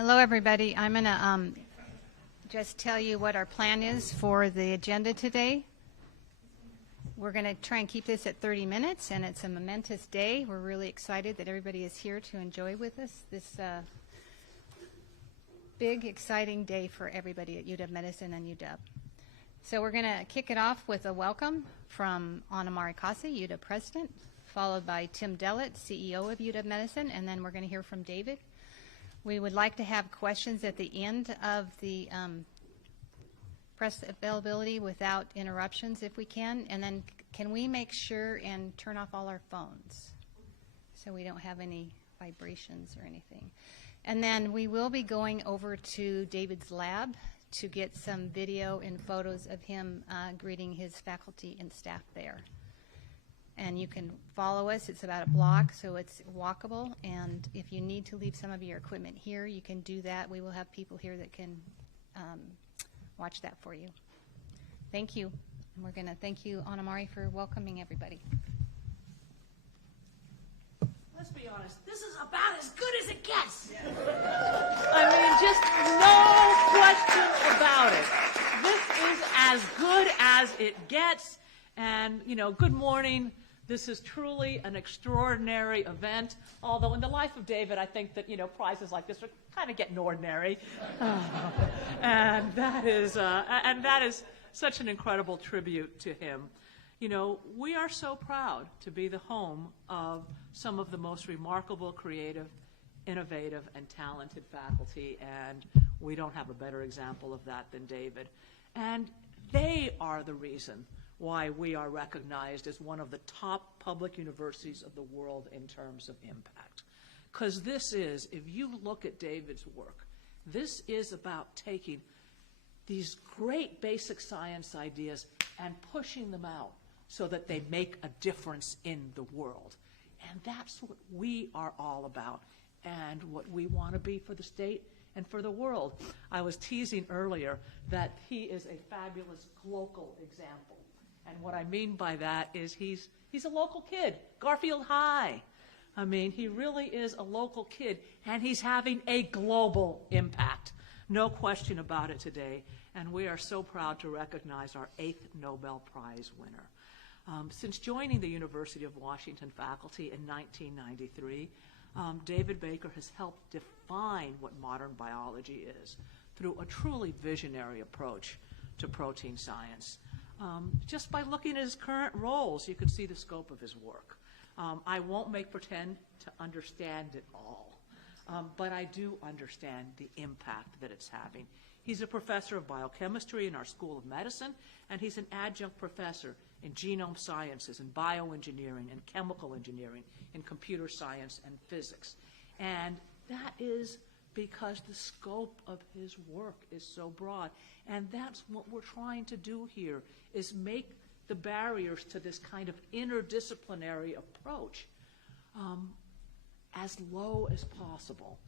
Hello, everybody. I'm going to just tell you what our plan is for the agenda today. We're going to try and keep this at 30 minutes, and it's a momentous day. We're really excited that everybody is here to enjoy with us this big, exciting day for everybody at UW Medicine and UW. So we're going to kick it off with a welcome from Anna Maricasi, UW President, followed by Tim Dellett, CEO of UW Medicine, and then we're going to hear from David. We would like to have questions at the end of the press availability without interruptions if we can. And then can we make sure and turn off all our phones so we don't have any vibrations or anything. And then we will be going over to David's lab to get some video and photos of him greeting his faculty and staff there. And you can follow us. It's about a block, so it's walkable. And if you need to leave some of your equipment here, you can do that. We will have people here that can watch that for you. Thank you. And we're going to thank you, Anna Mari, for welcoming everybody. Let's be honest, this is about as good as it gets. I mean, just no question about it. This is as good as it gets. And, you know, good morning. This is truly an extraordinary event. Although in the life of David, I think that, you know, prizes like this are kind of getting ordinary. And that is such an incredible tribute to him. You know, we are so proud to be the home of some of the most remarkable, creative, innovative, and talented faculty, and we don't have a better example of that than David. And they are the reason why we are recognized as one of the top public universities of the world in terms of impact. Because this is, if you look at David's work, this is about taking these great basic science ideas and pushing them out so that they make a difference in the world. And that's what we are all about and what we want to be for the state and for the world. I was teasing earlier that he is a fabulous local example. And what I mean by that is he's a local kid, Garfield High. I mean, he really is a local kid, and he's having a global impact. No question about it today. And we are so proud to recognize our 8th Nobel Prize winner. Since joining the University of Washington faculty in 1993, David Baker has helped define what modern biology is through a truly visionary approach to protein science. Just by looking at his current roles, you can see the scope of his work. I won't make pretend to understand it all, but I do understand the impact that it's having. He's a professor of biochemistry in our School of Medicine, and he's an adjunct professor in genome sciences and bioengineering and chemical engineering and computer science and physics. And that is because the scope of his work is so broad. And that's what we're trying to do here, is make the barriers to this kind of interdisciplinary approach as low as possible.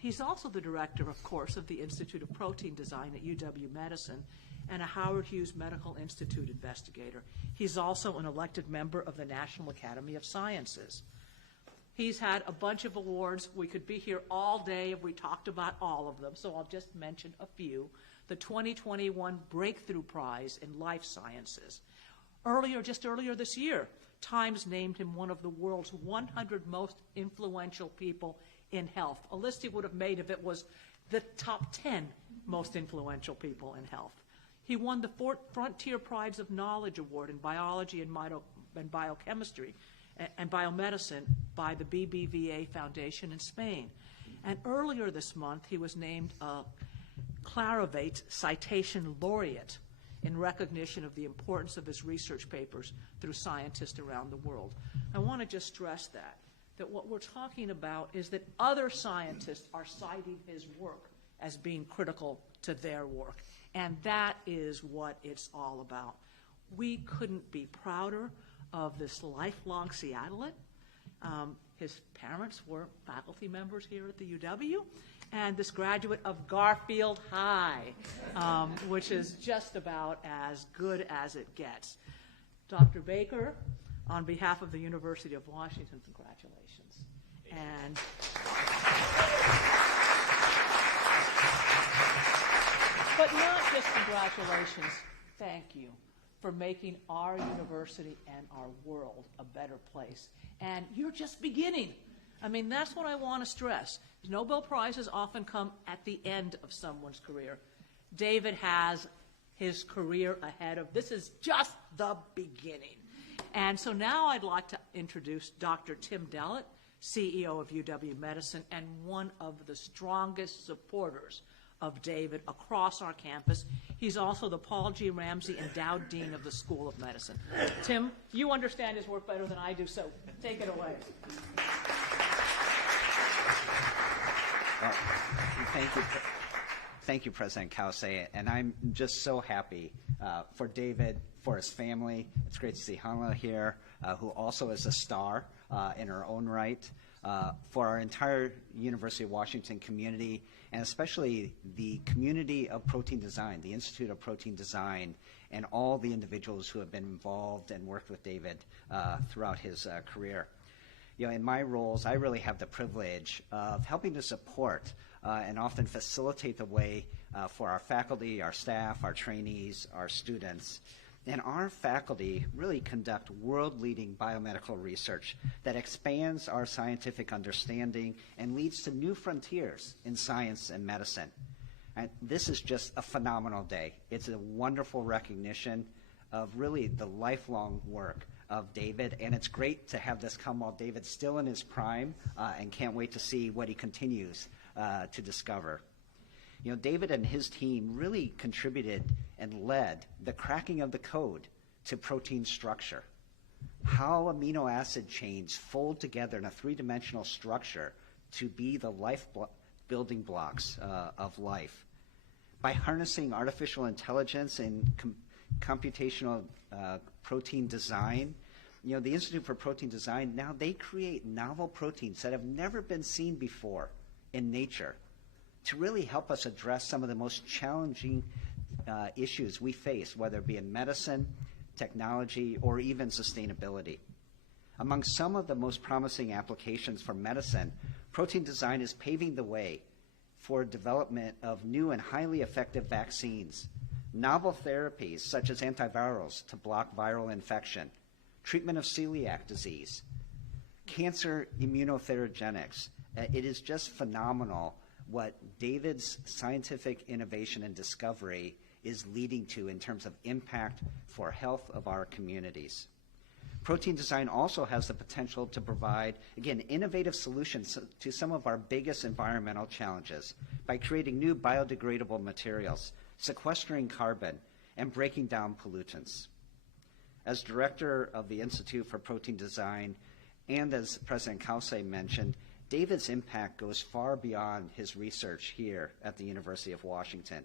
He's also the director, of course, of the Institute of Protein Design at UW Medicine and a Howard Hughes Medical Institute investigator. He's also an elected member of the National Academy of Sciences. He's had a bunch of awards. We could be here all day if we talked about all of them, so I'll just mention a few. The 2021 Breakthrough Prize in Life Sciences. Just earlier this year, Times named him one of the world's 100 most influential people in health, a list he would have made if it was the top 10 most influential people in health. He won the Frontier Prize of Knowledge Award in biology and biochemistry and biomedicine by the BBVA Foundation in Spain. And earlier this month, he was named a Clarivate Citation Laureate in recognition of the importance of his research papers through scientists around the world. I want to just stress that what we're talking about is that other scientists are citing his work as being critical to their work. And that is what it's all about. We couldn't be prouder of this lifelong Seattleite. His parents were faculty members here at the UW, and this graduate of Garfield High, which is just about as good as it gets. Dr. Baker, on behalf of the University of Washington, congratulations. And not just congratulations. Thank you for making our university and our world a better place. And you're just beginning. I mean, that's what I want to stress. Nobel Prizes often come at the end of someone's career. David has his career ahead of. This is just the beginning. And so now I'd like to introduce Dr. Tim Dellett, CEO of UW Medicine and one of the strongest supporters of David across our campus. He's also the Paul G. Ramsey Endowed Dean of the School of Medicine. Tim, you understand his work better than I do, so take it away. Thank you, President Kause, and I'm just so happy for David, for his family. It's great to see Hanla here, who also is a star in her own right, for our entire University of Washington community, and especially the community of protein design, the Institute of Protein Design, and all the individuals who have been involved and worked with David throughout his career. You know, in my roles, I really have the privilege of helping to support and often facilitate the way for our faculty, our staff, our trainees, our students. And our faculty really conduct world-leading biomedical research that expands our scientific understanding and leads to new frontiers in science and medicine. And this is just a phenomenal day. It's a wonderful recognition of really the lifelong work of David, and it's great to have this come while David's still in his prime, and can't wait to see what he continues to discover. You know, David and his team really contributed and led the cracking of the code to protein structure, how amino acid chains fold together in a three-dimensional structure to be the building blocks of life. By harnessing artificial intelligence and computational protein design, you know, the Institute for Protein Design, now they create novel proteins that have never been seen before in nature to really help us address some of the most challenging issues we face, whether it be in medicine, technology, or even sustainability. Among some of the most promising applications for medicine, protein design is paving the way for development of new and highly effective vaccines, novel therapies such as antivirals to block viral infection, treatment of celiac disease, cancer immunotheragenics. It is just phenomenal what David's scientific innovation and discovery is leading to in terms of impact for health of our communities. Protein design also has the potential to provide, again, innovative solutions to some of our biggest environmental challenges by creating new biodegradable materials, sequestering carbon, and breaking down pollutants. As director of the Institute for Protein Design, and as President Kause mentioned, David's impact goes far beyond his research here at the University of Washington.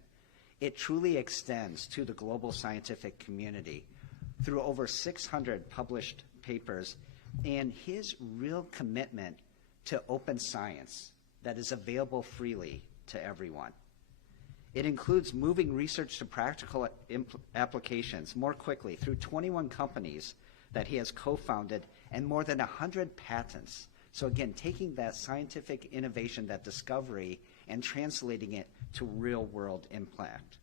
It truly extends to the global scientific community through over 600 published papers and his real commitment to open science that is available freely to everyone. It includes moving research to practical applications more quickly through 21 companies that he has co-founded and more than 100 patents. So again, taking that scientific innovation, that discovery, and translating it to real-world impact.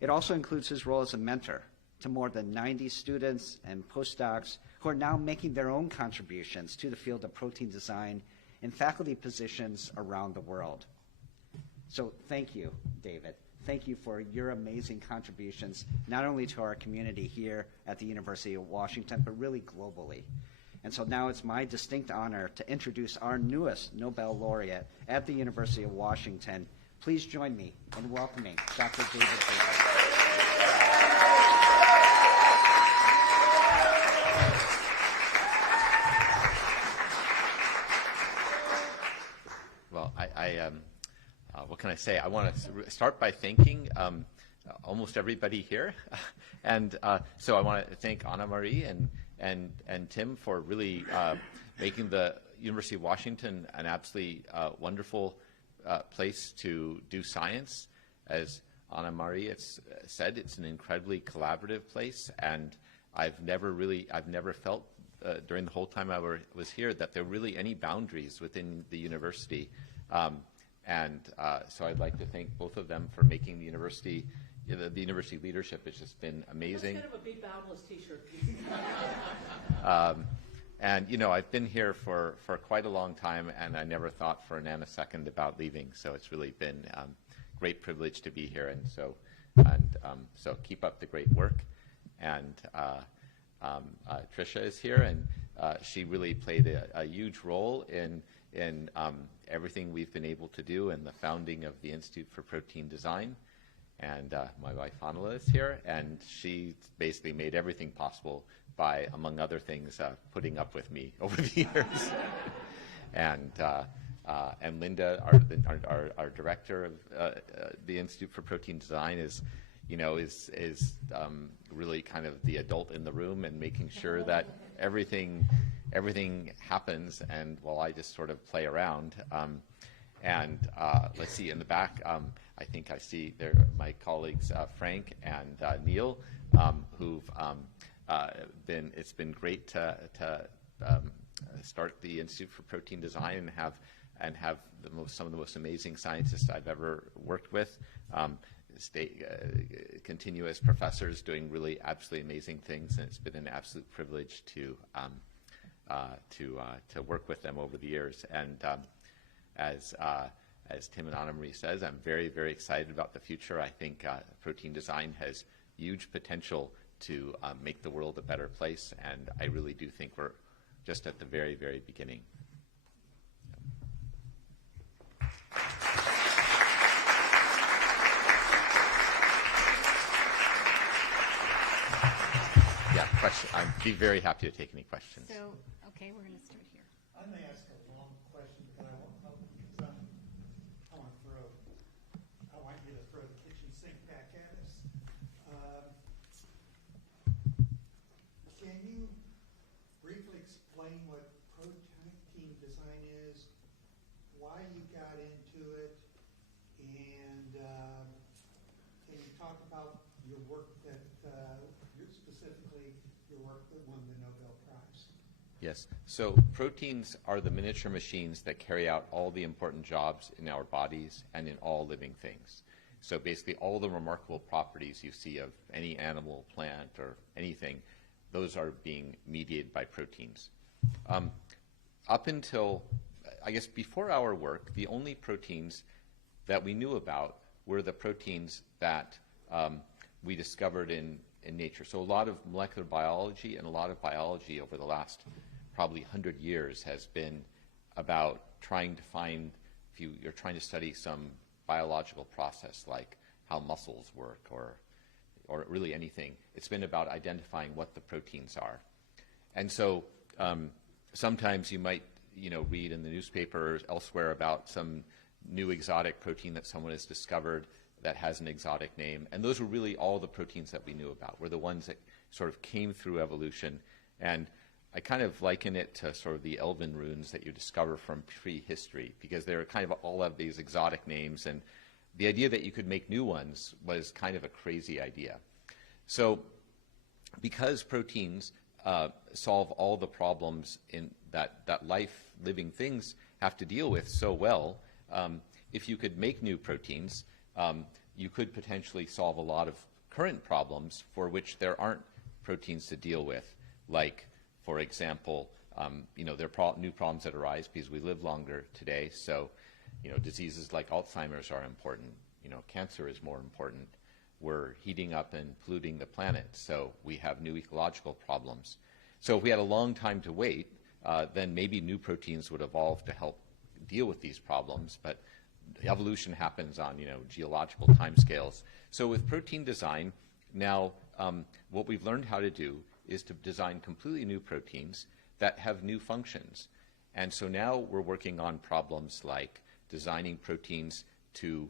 It also includes his role as a mentor to more than 90 students and postdocs who are now making their own contributions to the field of protein design in faculty positions around the world. So thank you, David. Thank you for your amazing contributions, not only to our community here at the University of Washington, but really globally. And so now it's my distinct honor to introduce our newest Nobel laureate at the University of Washington. Please join me in welcoming Dr. David Davis. Well, what can I say? I want to start by thanking almost everybody here. And so I want to thank Anna Marie and Tim for really making the University of Washington an absolutely wonderful place to do science. As Anna Marie said, it's an incredibly collaborative place, and I've never felt during the whole time I was here that there were really any boundaries within the university. And so I'd like to thank both of them for making the university leadership has just been amazing. Let's get him a Be Boundless t-shirt. And, you know, I've been here for quite a long time, and I never thought for a nanosecond about leaving. So it's really been a great privilege to be here. And so keep up the great work. And Tricia is here, and she really played a huge role in everything we've been able to do in the founding of the Institute for Protein Design. And my wife, Anila, is here, and she basically made everything possible by, among other things, putting up with me over the years. And Linda, our director of the Institute for Protein Design, is really kind of the adult in the room and making sure that everything happens, and while I just sort of play around. Let's see, in the back, I think I see there my colleagues Frank and Neil, who've it's been great to start the Institute for Protein Design and have some of the most amazing scientists I've ever worked with. Continue as professors doing really absolutely amazing things, and it's been an absolute privilege to work with them over the years. And as Tim and Anna Marie says, I'm very, very excited about the future. I think protein design has huge potential to make the world a better place, and I really do think we're just at the very, very beginning. Yeah, question. I'd be very happy to take any questions. So, okay, we're going to start here. I may ask a long question, but I want you to throw the kitchen sink back at us. Can you briefly explain what protein design is, why you got into it, and can you talk about your work specifically your work that won the Nobel Prize? Yes. So proteins are the miniature machines that carry out all the important jobs in our bodies and in all living things. So basically all the remarkable properties you see of any animal, plant, or anything, those are being mediated by proteins. Up until, I guess, before our work, the only proteins that we knew about were the proteins that we discovered in nature. So a lot of molecular biology and a lot of biology over the last probably 100 years has been about trying to find, if you're trying to study some biological process like how muscles work or really anything, it's been about identifying what the proteins are. And so sometimes you might read in the newspaper or elsewhere about some new exotic protein that someone has discovered that has an exotic name. And those were really all the proteins that we knew about, were the ones that sort of came through evolution. And I kind of liken it to sort of the Elven runes that you discover from prehistory, because they're kind of all have these exotic names, and the idea that you could make new ones was kind of a crazy idea. So because proteins solve all the problems in that living things have to deal with so well, if you could make new proteins, you could potentially solve a lot of current problems for which there aren't proteins to deal with, like, for example, there are new problems that arise because we live longer today. So, diseases like Alzheimer's are important. Cancer is more important. We're heating up and polluting the planet, so we have new ecological problems. So if we had a long time to wait, then maybe new proteins would evolve to help deal with these problems. But evolution happens on, geological timescales. So with protein design, now what we've learned how to do is to design completely new proteins that have new functions. And so now we're working on problems like designing proteins to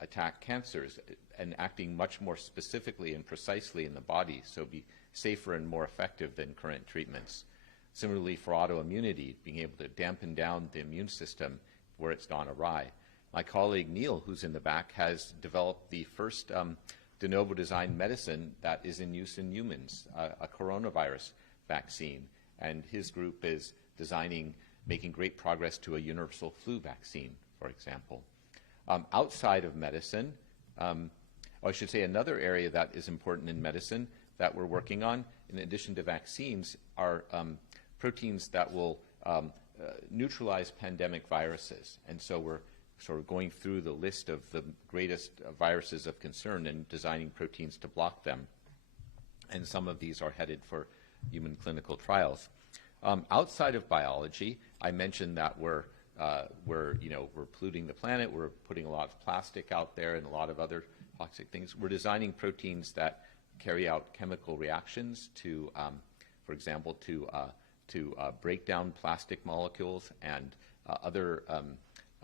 attack cancers and acting much more specifically and precisely in the body, so be safer and more effective than current treatments. Similarly, for autoimmunity, being able to dampen down the immune system where it's gone awry. My colleague Neil, who's in the back, has developed the first de novo designed medicine that is in use in humans, a coronavirus vaccine. And his group is designing making great progress to a universal flu vaccine, for example. Outside of medicine, I should say another area that is important in medicine that we're working on, in addition to vaccines, are proteins that will neutralize pandemic viruses. And so we're sort of going through the list of the greatest viruses of concern and designing proteins to block them. And some of these are headed for human clinical trials. Outside of biology, I mentioned that we're polluting the planet. We're putting a lot of plastic out there and a lot of other toxic things. We're designing proteins that carry out chemical reactions to, for example, to break down plastic molecules and other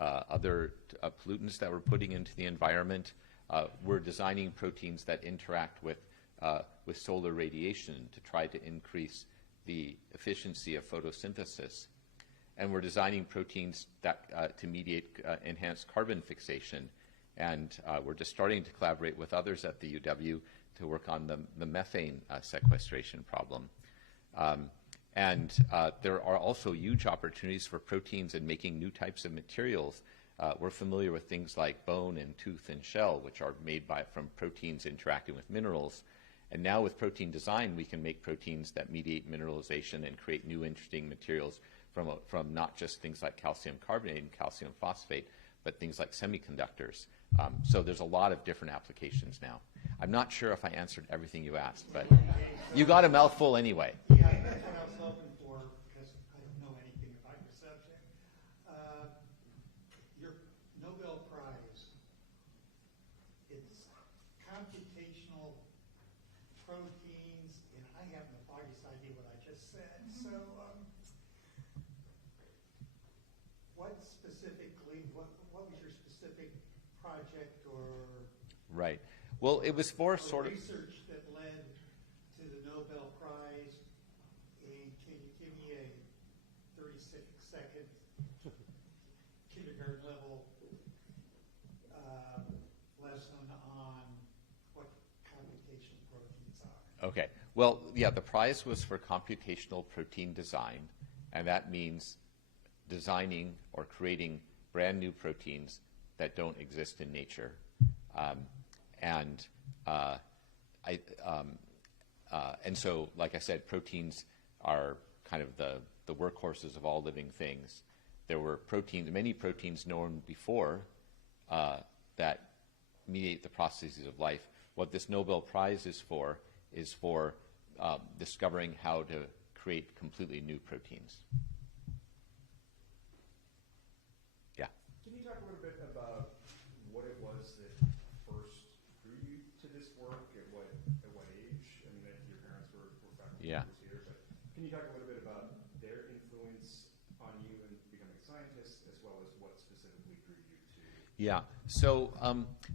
pollutants that we're putting into the environment. We're designing proteins that interact with solar radiation to try to increase the efficiency of photosynthesis. And we're designing proteins that to mediate enhanced carbon fixation. And we're just starting to collaborate with others at the UW to work on the methane sequestration problem. And there are also huge opportunities for proteins in making new types of materials. We're familiar with things like bone and tooth and shell, which are made from proteins interacting with minerals. And now with protein design, we can make proteins that mediate mineralization and create new interesting materials from not just things like calcium carbonate and calcium phosphate, but things like semiconductors. So there's a lot of different applications now. I'm not sure if I answered everything you asked, but you got a mouthful anyway. Yeah, that's what I was hoping for, because I don't know anything about your subject. Your Nobel Prize, it's computational proteins, and I have the foggiest idea what I just said. So, what specifically, what was your specific project or Right. Well, it was for sort of research that led to the Nobel Prize? And can you give me a 36-second kindergarten level lesson on what computational proteins are? Okay. Well, yeah, the prize was for computational protein design, and that means designing or creating brand new proteins that don't exist in nature. And so, like I said, proteins are kind of the workhorses of all living things. There were many proteins known before that mediate the processes of life. What this Nobel Prize is for discovering how to create completely new proteins. Yeah. Can you talk a little bit about what it was that first drew you to this work, at what age? I mean, your parents were faculty members here, but can you talk a little bit about their influence on you in becoming a scientist, as well as what specifically drew you to? Yeah. So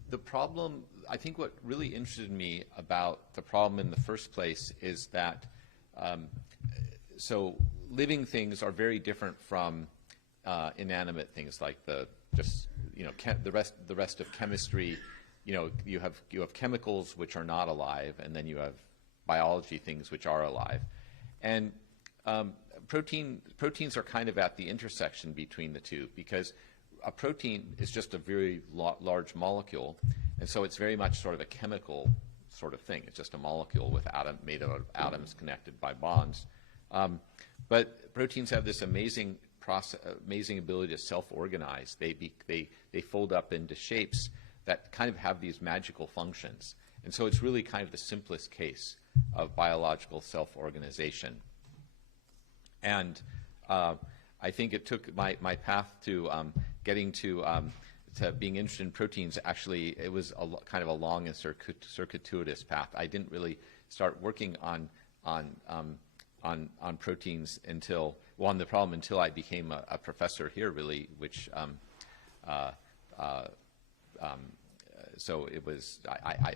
the problem, I think what really interested me about the problem in the first place is that so living things are very different from inanimate things like the rest of chemistry. You have chemicals which are not alive, and then you have biology things which are alive, and proteins are kind of at the intersection between the two, because a protein is just a very large molecule, and so it's very much sort of a chemical sort of thing. It's just a molecule made out of atoms connected by bonds. But proteins have this amazing ability to self-organize. They fold up into shapes that kind of have these magical functions. And so it's really kind of the simplest case of biological self-organization. And I think it took my path to getting to being interested in proteins. Actually, it was kind of a long and circuitous path. I didn't really start working on proteins until I became a professor here, really, which so it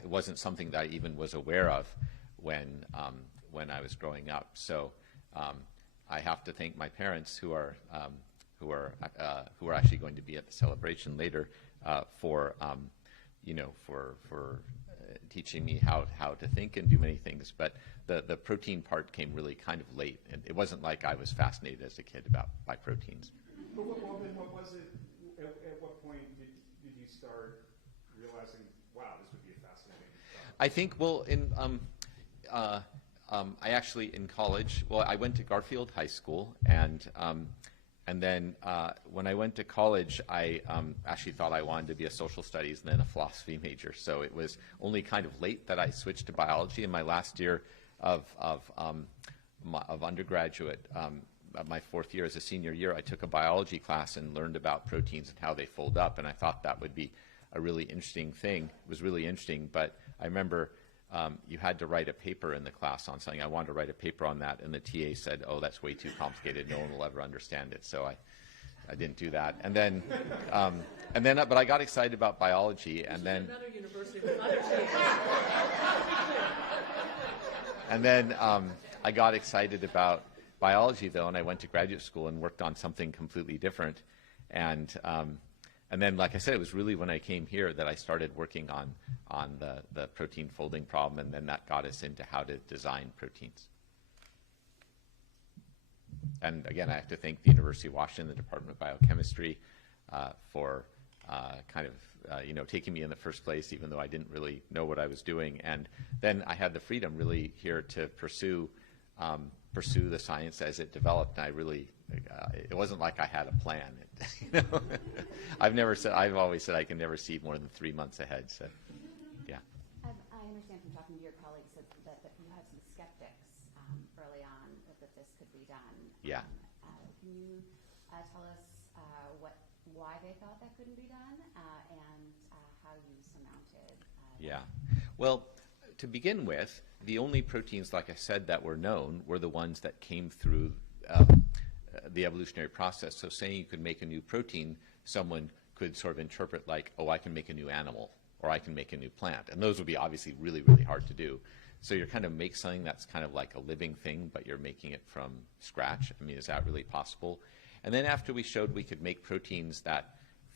wasn't something that I even was aware of when I was growing up. So I have to thank my parents, who are actually going to be at the celebration later, for teaching me how to think and do many things. But the protein part came really kind of late. And it wasn't like I was fascinated as a kid by proteins. But what was it, at what point did you start realizing, wow, this would be a fascinating job? I think, well, I actually, in college, well, I went to Garfield High School, and then when I went to college, I actually thought I wanted to be a social studies and then a philosophy major. So it was only kind of late that I switched to biology. In my last year of undergraduate, my fourth year as a senior year, I took a biology class and learned about proteins and how they fold up, and I thought that would be a really interesting thing. It was really interesting, but I remember you had to write a paper in the class on something. I wanted to write a paper on that, and the TA said, oh, that's way too complicated. No one will ever understand it. So I didn't do that. And then, but I got excited about biology, and then another university with other and then I got excited about biology, though, and I went to graduate school and worked on something completely different. And then, like I said, it was really when I came here that I started working on the protein folding problem, and then that got us into how to design proteins. And again, I have to thank the University of Washington, the Department of Biochemistry, for taking me in the first place, even though I didn't really know what I was doing. And then I had the freedom really here to pursue the science as it developed. And I really, it wasn't like I had a plan. I've always said I can never see more than 3 months ahead. So, yeah. I understand from talking to your colleagues that you had some skeptics early on that this could be done. Yeah. Can you tell us why they thought that couldn't be done and how you surmounted Yeah. Well, to begin with, the only proteins, like I said, that were known were the ones that came through the evolutionary process. So saying you could make a new protein, someone could sort of interpret like, oh, I can make a new animal, or I can make a new plant. And those would be obviously really, really hard to do. So you're kind of make something that's kind of like a living thing, but you're making it from scratch. I mean, is that really possible? And then after we showed we could make proteins that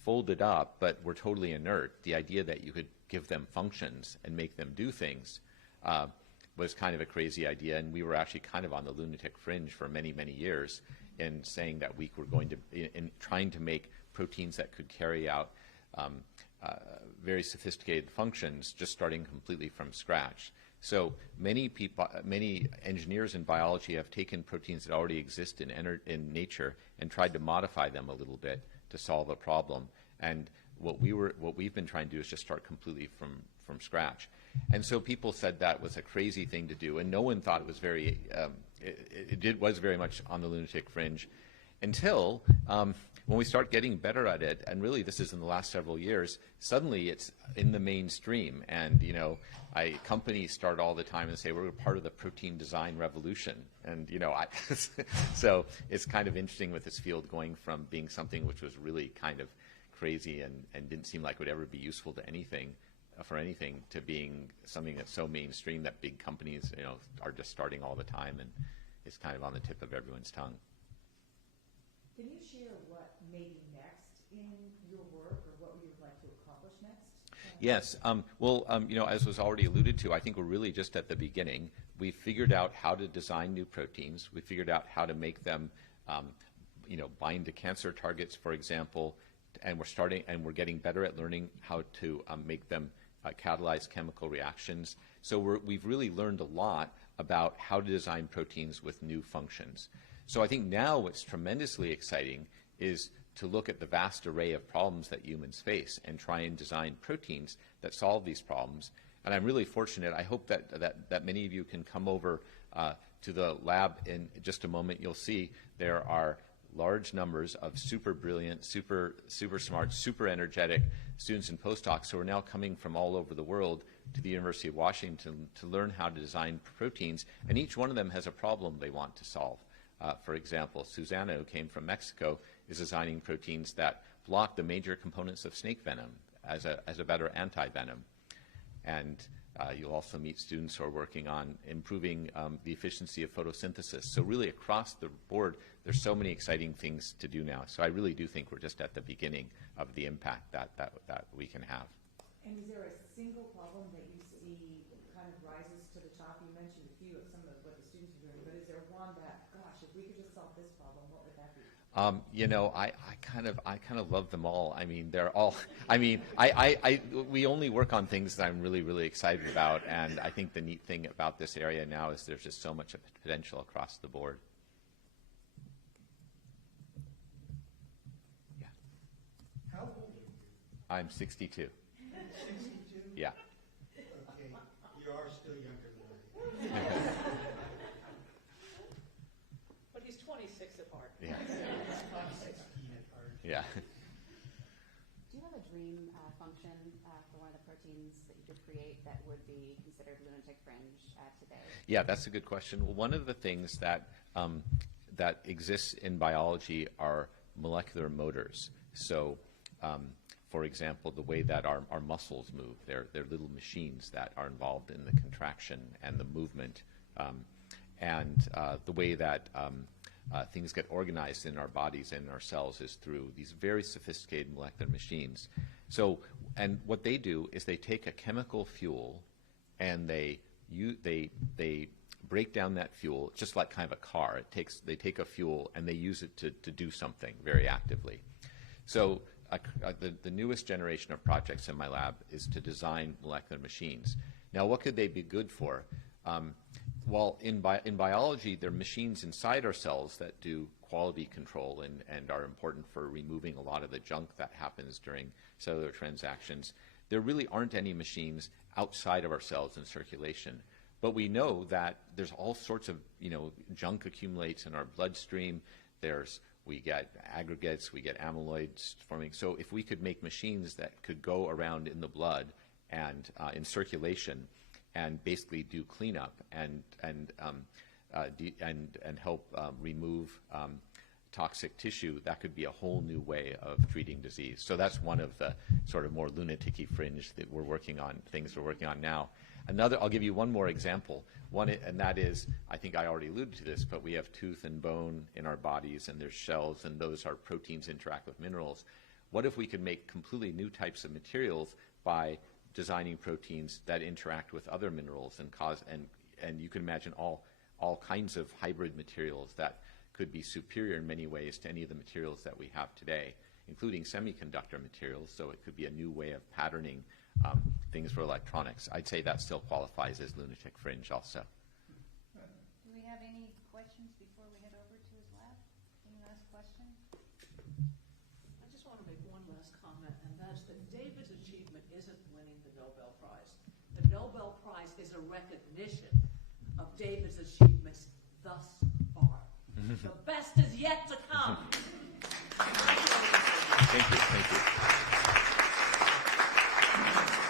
folded up but were totally inert, the idea that you could give them functions and make them do things was kind of a crazy idea. And we were actually kind of on the lunatic fringe for many, many years in saying that we were going to, in trying to make proteins that could carry out very sophisticated functions, just starting completely from scratch. So many people, many engineers in biology have taken proteins that already exist in nature and tried to modify them a little bit to solve a problem. And what we've been trying to do is just start completely from scratch. And so people said that was a crazy thing to do, and no one thought it was very. It was very much on the lunatic fringe, until when we start getting better at it. And really, this is in the last several years. Suddenly, it's in the mainstream, and companies start all the time and say we're part of the protein design revolution. And so it's kind of interesting with this field going from being something which was really kind of crazy and didn't seem like it would ever be useful to anything. For anything, to being something that's so mainstream that big companies, are just starting all the time, and it's kind of on the tip of everyone's tongue. Can you share what may be next in your work, or what you would like to accomplish next? Yes. As was already alluded to, I think we're really just at the beginning. We figured out how to design new proteins. We figured out how to make them, bind to cancer targets, for example, and we're getting better at learning how to make them catalyze chemical reactions. So we've really learned a lot about how to design proteins with new functions. So I think now what's tremendously exciting is to look at the vast array of problems that humans face and try and design proteins that solve these problems. And I'm really fortunate. I hope that many of you can come over to the lab in just a moment. You'll see there are large numbers of super brilliant, super smart, super energetic students and postdocs who are now coming from all over the world to the University of Washington to learn how to design proteins, and each one of them has a problem they want to solve. For example, Susanna, who came from Mexico, is designing proteins that block the major components of snake venom as a better anti-venom. And you'll also meet students who are working on improving the efficiency of photosynthesis. So really across the board, there's so many exciting things to do now. So I really do think we're just at the beginning of the impact that we can have. And is there a single problem that you see kind of rises to the top? You mentioned a few of some of what the students are doing, but is there one that, gosh, if we could just solve this problem, what would that be? You know, I kind of love them all. I mean, they're all. I mean, we only work on things that I'm really, really excited about, and I think the neat thing about this area now is there's just so much potential across the board. Yeah. How old are you? I'm 62. 62? Yeah. Okay, you are still younger than I am. But he's 26 at heart. Yeah. I'm 16 at heart. Yeah. Do you have a dream function for one of the proteins that you could create that would be considered lunatic fringe today? Yeah, that's a good question. Well, one of the things that that exists in biology are molecular motors. So, for example, the way that our muscles move, they're little machines that are involved in the contraction and the movement, and the way that things get organized in our bodies and in our cells is through these very sophisticated molecular machines. So, and what they do is they take a chemical fuel and they break down that fuel just like kind of a car. They take a fuel and they use it to do something very actively. So the newest generation of projects in my lab is to design molecular machines. Now, what could they be good for? Well, in biology, there are machines inside our cells that do quality control and are important for removing a lot of the junk that happens during cellular transactions. There really aren't any machines outside of our cells in circulation. But we know that there's all sorts of, junk accumulates in our bloodstream. We get aggregates, we get amyloids forming. So if we could make machines that could go around in the blood and in circulation and basically do cleanup and help remove toxic tissue, that could be a whole new way of treating disease. So that's one of the sort of more lunatic-y fringe that things we're working on now. I'll give you one more example. And that is, I think I already alluded to this, but we have tooth and bone in our bodies, and there's shells, and those are proteins interact with minerals. What if we could make completely new types of materials by designing proteins that interact with other minerals and you can imagine all kinds of hybrid materials that could be superior in many ways to any of the materials that we have today, including semiconductor materials. So it could be a new way of patterning things for electronics. I'd say that still qualifies as lunatic fringe also. Do we have any questions before we head over to his lab? Any last question? I just want to make one last comment, and that's that David's achievement isn't winning the Nobel Prize. The Nobel Prize is a recognition of David's achievements thus far. The best is yet to come. Thank you.